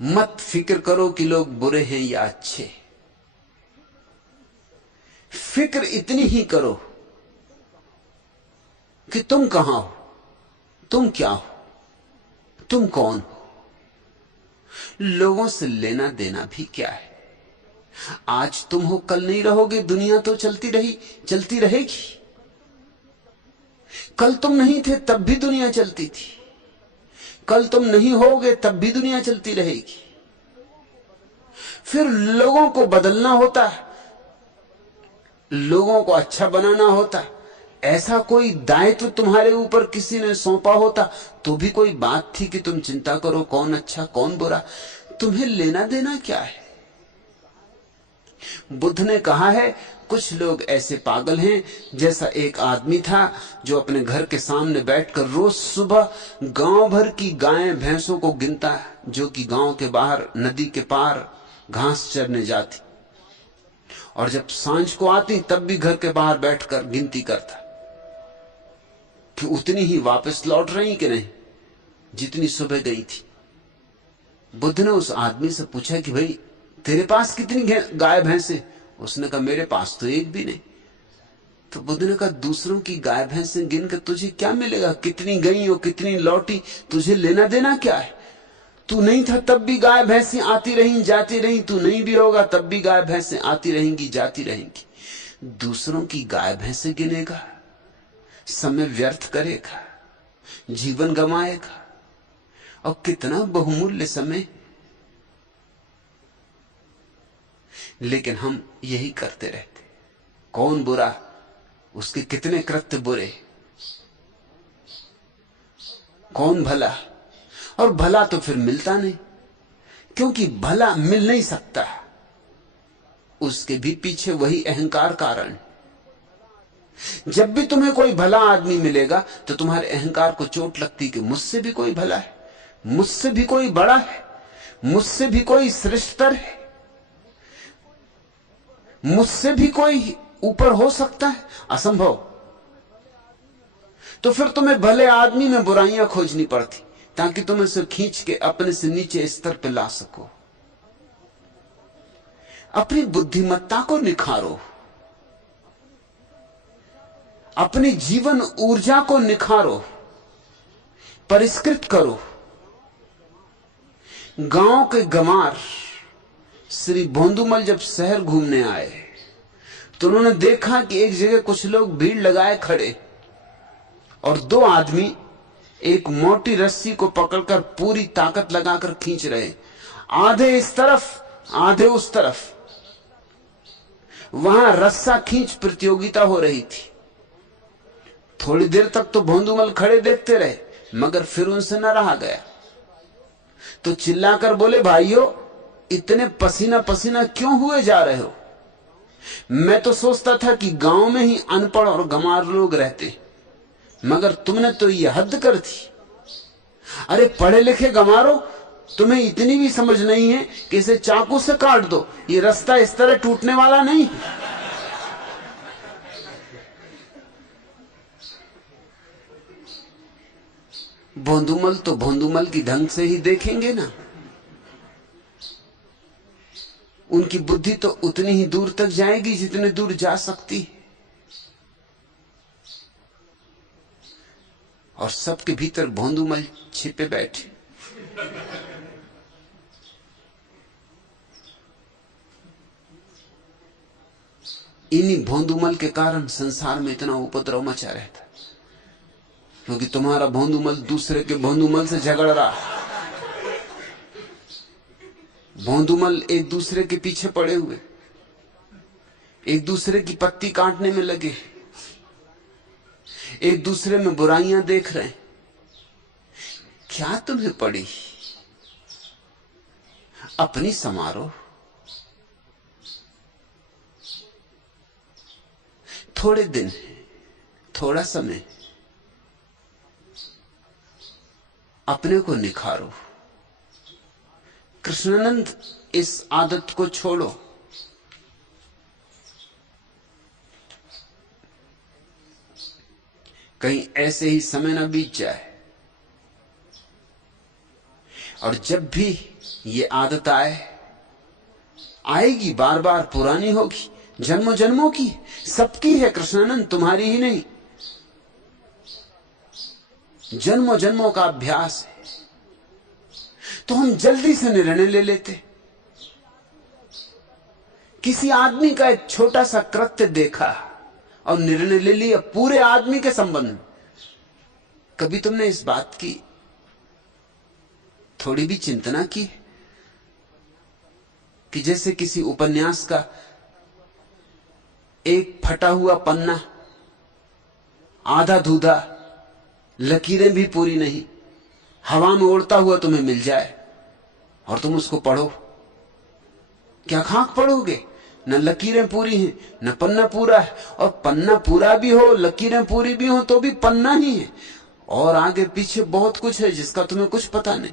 मत फिक्र करो कि लोग बुरे हैं या अच्छे। फिक्र इतनी ही करो कि तुम कहां हो, तुम क्या हो, तुम कौन हो, लोगों से लेना देना भी क्या है। आज तुम हो, कल नहीं रहोगे। दुनिया तो चलती रहेगी। कल तुम नहीं थे तब भी दुनिया चलती थी, कल तुम नहीं होगे तब भी दुनिया चलती रहेगी। फिर लोगों को बदलना होता है, लोगों को अच्छा बनाना होता है। ऐसा कोई दायित्व तुम्हारे ऊपर किसी ने सौंपा होता तो भी कोई बात थी कि तुम चिंता करो कौन अच्छा कौन बुरा। तुम्हें लेना देना क्या है। बुद्ध ने कहा है, कुछ लोग ऐसे पागल हैं जैसा एक आदमी था जो अपने घर के सामने बैठकर रोज सुबह गांव भर की गायें भैंसों को गिनता है, जो कि गांव के बाहर नदी के पार घास चरने जाती, और जब सांझ को आती तब भी घर के बाहर बैठकर गिनती करता कि उतनी ही वापस लौट रही कि नहीं जितनी सुबह गई थी। बुद्ध ने उस आदमी से पूछा कि भाई तेरे पास कितनी गाय भैंसे। उसने कहा मेरे पास तो एक भी नहीं। तो बुद्ध ने कहा दूसरों की गाय भैंसे गिन कर तुझे क्या मिलेगा, कितनी गई और कितनी लौटी, तुझे लेना देना क्या है। तू नहीं था तब भी गाय भैंसे आती रही जाती रही, तू नहीं भी होगा तब भी गाय भैंसे आती रहेंगी जाती रहेंगी। दूसरों की गाय भैंसे गिनेगा, समय व्यर्थ करेगा, जीवन गंवाएगा, और कितना बहुमूल्य समय। लेकिन हम यही करते रहते। कौन बुरा, उसके कितने कृत्य बुरे, कौन भला। और भला तो फिर मिलता नहीं, क्योंकि भला मिल नहीं सकता, उसके भी पीछे वही अहंकार कारण। जब भी तुम्हें कोई भला आदमी मिलेगा तो तुम्हारे अहंकार को चोट लगती कि मुझसे भी कोई भला है, मुझसे भी कोई बड़ा है, मुझसे भी कोई श्रेष्ठतर है, मुझसे भी कोई ऊपर हो सकता है। असंभव। तो फिर तुम्हें भले आदमी में बुराइयां खोजनी पड़ती ताकि तुम इसे खींच के अपने से नीचे स्तर पर ला सको। अपनी बुद्धिमत्ता को निखारो, अपनी जीवन ऊर्जा को निखारो, परिष्कृत करो। गांव के गमार श्री भोंदूमल जब शहर घूमने आए तो उन्होंने देखा कि एक जगह कुछ लोग भीड़ लगाए खड़े, और दो आदमी एक मोटी रस्सी को पकड़कर पूरी ताकत लगाकर खींच रहे, आधे इस तरफ आधे उस तरफ। वहां रस्सा खींच प्रतियोगिता हो रही थी। थोड़ी देर तक तो भोंदूमल खड़े देखते रहे, मगर फिर उनसे न रहा गया, तो चिल्लाकर बोले, भाइयों इतने पसीना पसीना क्यों हुए जा रहे हो। मैं तो सोचता था कि गांव में ही अनपढ़ और गंवार लोग रहते, मगर तुमने तो यह हद कर दी। अरे पढ़े लिखे गंवारो, तुम्हें इतनी भी समझ नहीं है कि इसे चाकू से काट दो, ये रास्ता इस तरह टूटने वाला नहीं। भोंदूमल तो भोंदूमल की ढंग से ही देखेंगे ना, उनकी बुद्धि तो उतनी ही दूर तक जाएगी जितने दूर जा सकती है, और सबके भीतर भोंदूमल छिपे बैठे। इन्हीं भोंदूमल के कारण संसार में इतना उपद्रव मचा रहता, क्योंकि तुम्हारा भोंदूमल दूसरे के भोंदूमल से झगड़ रहा। भोंदूमल एक दूसरे के पीछे पड़े हुए, एक दूसरे की पत्ती काटने में लगे, एक दूसरे में बुराइयां देख रहे हैं। क्या तुम्हें पड़ी, अपनी समारोह। थोड़े दिन, थोड़ा समय, अपने को निखारो। कृष्णानंद इस आदत को छोड़ो। कहीं ऐसे ही समय न बीत जाए। और जब भी ये आदत आएगी, बार बार पुरानी होगी, जन्मों जन्मों की, सबकी है कृष्णानंद, तुम्हारी ही नहीं, जन्मों जन्मों का अभ्यास है। तो हम जल्दी से निर्णय ले लेते। किसी आदमी का एक छोटा सा कृत्य देखा और निर्णय ले लिया पूरे आदमी के संबंध में। कभी तुमने इस बात की थोड़ी भी चिंतना की कि जैसे किसी उपन्यास का एक फटा हुआ पन्ना, आधा धूधा, लकीरें भी पूरी नहीं, हवा में उड़ता हुआ तुम्हें मिल जाए और तुम उसको पढ़ो, क्या खाक पढ़ोगे? न लकीरें पूरी हैं, न पन्ना पूरा है। और पन्ना पूरा भी हो, लकीरें पूरी भी हो, तो भी पन्ना ही है, और आगे पीछे बहुत कुछ है जिसका तुम्हें कुछ पता नहीं।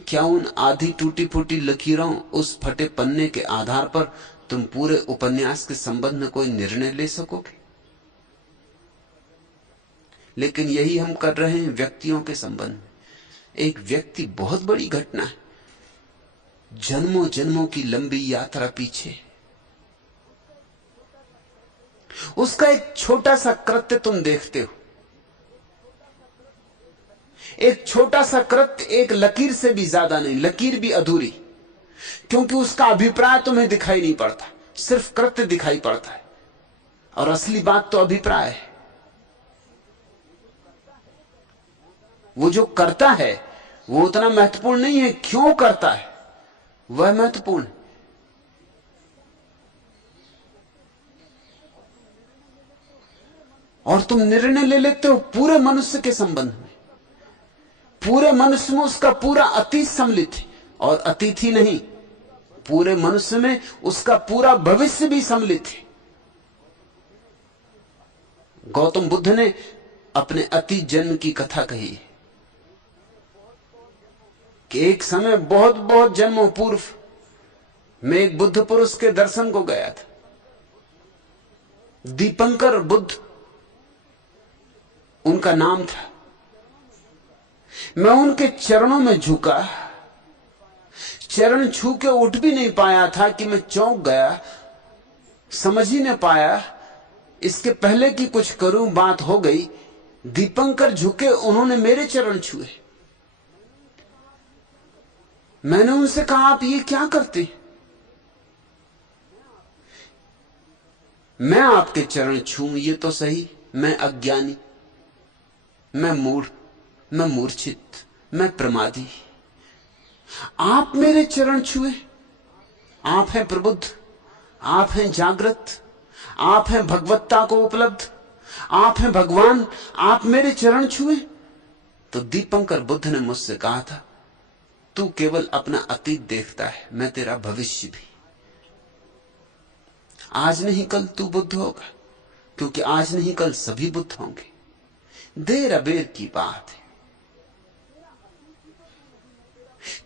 क्या उन आधी टूटी फूटी लकीरों, उस फटे पन्ने के आधार पर तुम पूरे उपन्यास के संबंध में कोई निर्णय ले सकोगे? लेकिन यही हम कर रहे हैं व्यक्तियों के संबंध में। एक व्यक्ति बहुत बड़ी घटना है, जन्मों जन्मों की लंबी यात्रा पीछे, उसका एक छोटा सा कृत्य तुम देखते हो, एक छोटा सा कृत्य एक लकीर से भी ज्यादा नहीं, लकीर भी अधूरी, क्योंकि उसका अभिप्राय तुम्हें दिखाई नहीं पड़ता, सिर्फ कृत्य दिखाई पड़ता है, और असली बात तो अभिप्राय है। वो जो करता है वो उतना महत्वपूर्ण नहीं है, क्यों करता है वह महत्वपूर्ण है। और तुम निर्णय ले लेते हो पूरे मनुष्य के संबंध में, पूरे मनुष्य में उसका पूरा अतीत सम्मिलित है, और अतीत ही नहीं, पूरे मनुष्य में उसका पूरा भविष्य भी सम्मिलित है। गौतम बुद्ध ने अपने अतीत जन्म की कथा कही है कि एक समय बहुत बहुत जन्मों पूर्व मैं एक बुद्ध पुरुष के दर्शन को गया था, दीपंकर बुद्ध उनका नाम था। मैं उनके चरणों में झुका, चरण छू के उठ भी नहीं पाया था कि मैं चौंक गया, समझ ही नहीं पाया इसके पहले कि कुछ करूं, बात हो गई। दीपंकर झुके, उन्होंने मेरे चरण छुए। मैंने उनसे कहा, आप ये क्या करते? मैं आपके चरण छूं ये तो सही, मैं अज्ञानी, मैं मूढ़, मैं मूर्छित, मैं प्रमादी, आप मेरे चरण छुए? आप हैं प्रबुद्ध, आप हैं जागृत, आप हैं भगवत्ता को उपलब्ध, आप हैं भगवान, आप मेरे चरण छुए? तो दीपंकर बुद्ध ने मुझसे कहा था, तू केवल अपना अतीत देखता है, मैं तेरा भविष्य भी। आज नहीं कल तू बुद्ध होगा, क्योंकि आज नहीं कल सभी बुद्ध होंगे। देर अबेर की बात है।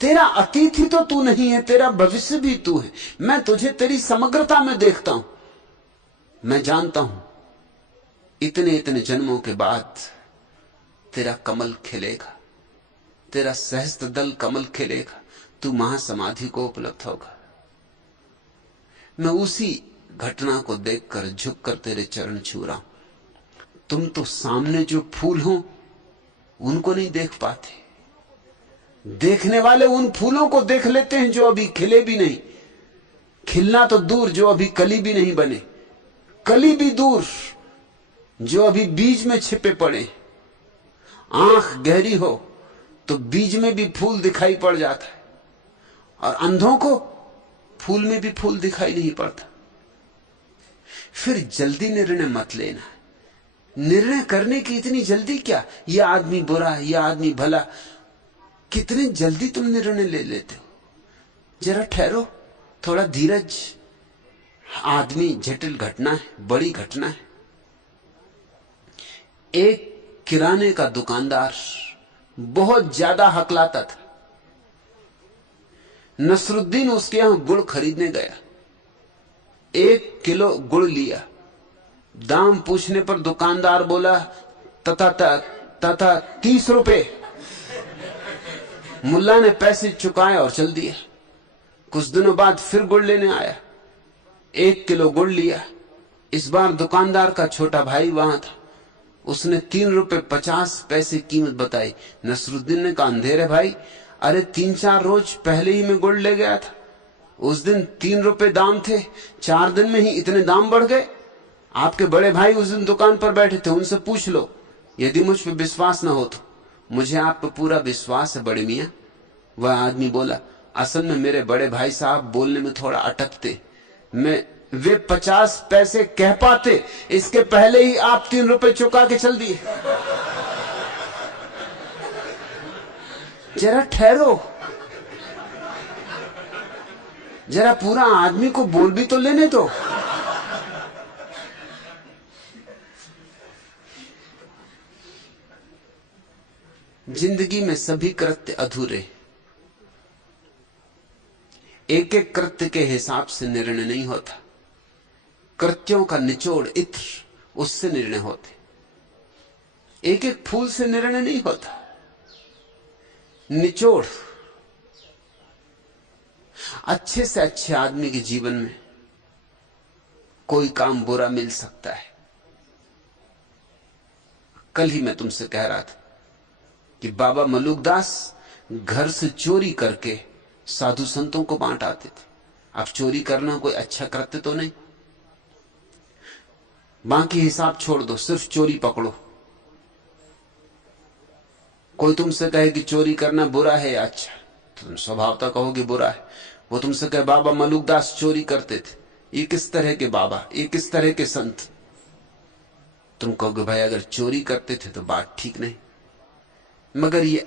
तेरा अतीत ही तो तू नहीं है, तेरा भविष्य भी तू है। मैं तुझे तेरी समग्रता में देखता हूं। मैं जानता हूं इतने इतने जन्मों के बाद तेरा कमल खिलेगा, तेरा सहस्त्र दल कमल खिलेगा, तू महासमाधि को उपलब्ध होगा। मैं उसी घटना को देखकर झुककर तेरे चरण छू रहा हूं। तुम तो सामने जो फूल हो उनको नहीं देख पाते, देखने वाले उन फूलों को देख लेते हैं जो अभी खिले भी नहीं, खिलना तो दूर, जो अभी कली भी नहीं बने, कली भी दूर, जो अभी बीज में छिपे पड़े। आंख गहरी हो तो बीज में भी फूल दिखाई पड़ जाता है, और अंधों को फूल में भी फूल दिखाई नहीं पड़ता। फिर जल्दी निर्णय मत लेना। निर्णय करने की इतनी जल्दी क्या? यह आदमी बुरा, यह आदमी भला, कितने जल्दी तुम निर्णय ले लेते हो। जरा ठहरो, थोड़ा धीरज। आदमी जटिल घटना है, बड़ी घटना है। एक किराने का दुकानदार बहुत ज्यादा हकलाता था। नसरुद्दीन उसके यहां गुड़ खरीदने गया। 1 किलो गुड़ लिया। दाम पूछने पर दुकानदार बोला तथा 30 रुपए। मुल्ला ने पैसे चुकाए और चल दिया। कुछ दिनों बाद फिर गुड़ लेने आया, 1 किलो गुड़ लिया। इस बार दुकानदार का छोटा भाई वहां था, उसने 3 रुपए 50 पैसे कीमत बताई। नसरुद्दीन ने कहा, अंधेरे भाई, अरे 3-4 रोज पहले ही मैं गुड़ ले गया था, उस दिन 3 रुपए दाम थे, 4 दिन में ही इतने दाम बढ़ गए। आपके बड़े भाई उस दिन दुकान पर बैठे थे, उनसे पूछ लो। यदि मुझ पर विश्वास न हो तो मुझे आप पर पूरा विश्वास है बड़े मियां। वह आदमी बोला, असल में मेरे बड़े भाई साहब बोलने में थोड़ा अटकते, वे 50 पैसे कह पाते, इसके पहले ही आप 3 रुपए चुका के चल दिए। जरा ठहरो, जरा पूरा आदमी को बोल भी तो लेने दो। जिंदगी में सभी कृत्य अधूरे, एक एक कृत्य के हिसाब से निर्णय नहीं होता। कृत्यों का निचोड़ इत्र, उससे निर्णय होते। एक एक फूल से निर्णय नहीं होता, निचोड़। अच्छे से अच्छे आदमी के जीवन में कोई काम बुरा मिल सकता है। कल ही मैं तुमसे कह रहा था कि बाबा मलुकदास घर से चोरी करके साधु संतों को बांट आते थे। अब चोरी करना कोई अच्छा कृत्य तो नहीं, बाकी हिसाब छोड़ दो, सिर्फ चोरी पकड़ो। कोई तुमसे कहे कि चोरी करना बुरा है या अच्छा, तो तुम स्वभावतः कहोगे बुरा है। वो तुमसे कहे बाबा मलुकदास चोरी करते थे, ये किस तरह के बाबा, ये किस तरह के संत, तुम कहोगे भाई अगर चोरी करते थे तो बात ठीक नहीं। मगर ये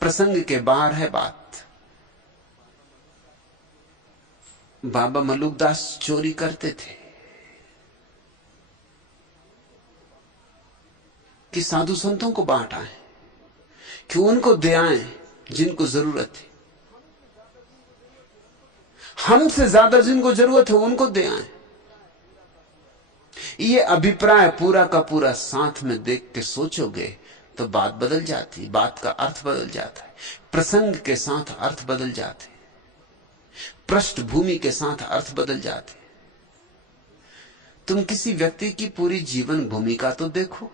प्रसंग के बाहर है बात। बाबा मलुकदास चोरी करते थे कि साधु संतों को बांट आए, कि उनको दे आए जिनको जरूरत है, हमसे ज्यादा जिनको जरूरत है उनको दे आए। ये अभिप्राय पूरा का पूरा साथ में देख के सोचोगे तो बात बदल जाती, बात का अर्थ बदल जाता है। प्रसंग के साथ अर्थ बदल जाते, पृष्ठभूमि के साथ अर्थ बदल जाते। तुम किसी व्यक्ति की पूरी जीवन भूमिका तो देखो,